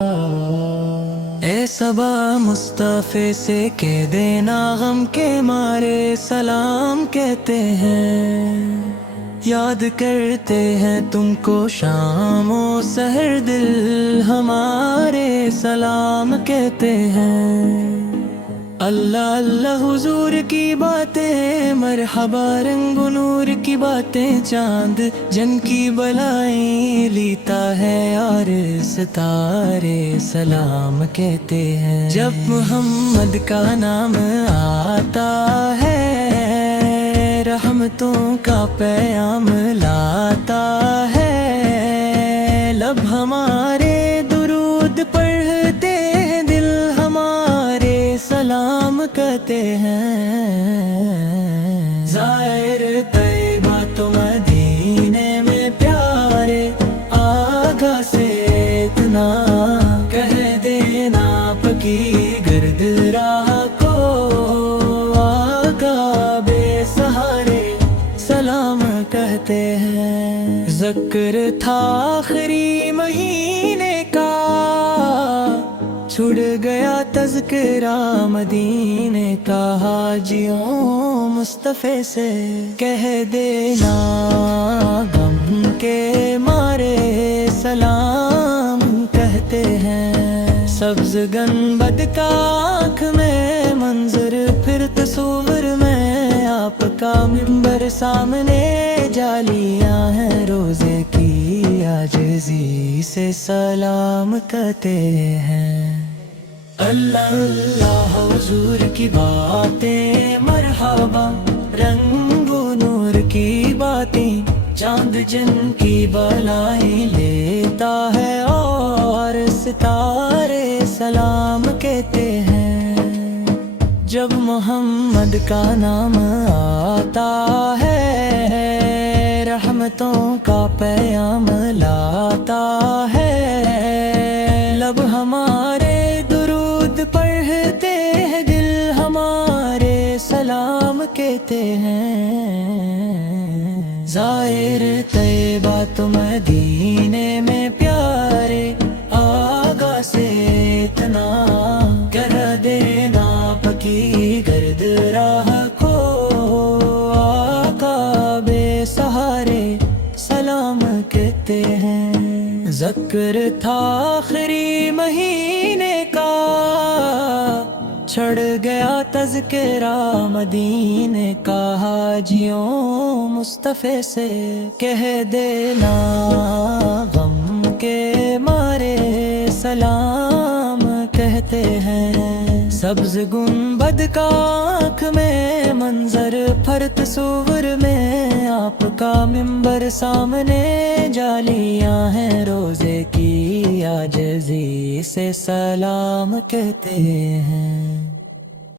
اے صبا مصطفی سے کہہ دینا غم کے مارے سلام کہتے ہیں، یاد کرتے ہیں تم کو شام و سحر دل ہمارے سلام کہتے ہیں۔ اللہ اللہ حضور کی باتیں مرحبا، رنگ و نور کی باتیں چاند جن کی بلائیں لیتا ہے اور ستارے سلام کہتے ہیں۔ جب محمد کا نام آتا ہے رحمتوں کا پیام لاتا ہے، لب ہمارے درود پڑھتے ہیں دل ہمارے سلام کہتے ہیں۔ زائر طیبہ تو مدینے میں پیارے آگاہ سے اتنا کہہ دینا پکی گرد راہ کو آقا بے سہارے سلام کہتے ہیں۔ ذکر تھا آخری مہینے کا چھڑ گیا تذکرہ مدینے کا، حاجیوں مصطفی سے کہہ دینا غم کے مارے سلام کہتے ہیں۔ سبز گنبد کا آنکھ میں منظر، پھر تصور میں آپ کا منبر، سامنے جالیاں ہیں روزے کی عاجزی سے سلام کہتے ہیں۔ اللہ اللہ حضور کی باتیں مرحبا، رنگ و نور کی باتیں چاند جن کی بلائیں لیتا ہے اور ستارے سلام کہتے ہیں۔ جب محمد کا نام آتا ہے رحمتوں کا پیام لاتا ہے، لب ہمارے درود پڑھتے ہیں دل ہمارے سلام کہتے ہیں۔ زائر طیبہ تو مدینے میں پیارے آگاہ سے اتنا کہہ دینا پکی گرد راہ کو آقا بے سہارے سلام کہتے ہیں۔ ذکر تھا آخری مہینے کا چھڑ گیا تذکرہ مدینے کا، حاجیوں مصطفی سے کہہ دینا غم کے مارے سلام کہتے ہیں۔ سبز گنبد کا آنکھ میں منظر، پھر تصور میں آپ کا منبر، سامنے جالیاں ہیں روزے کی عاجزی سے سلام کہتے ہیں۔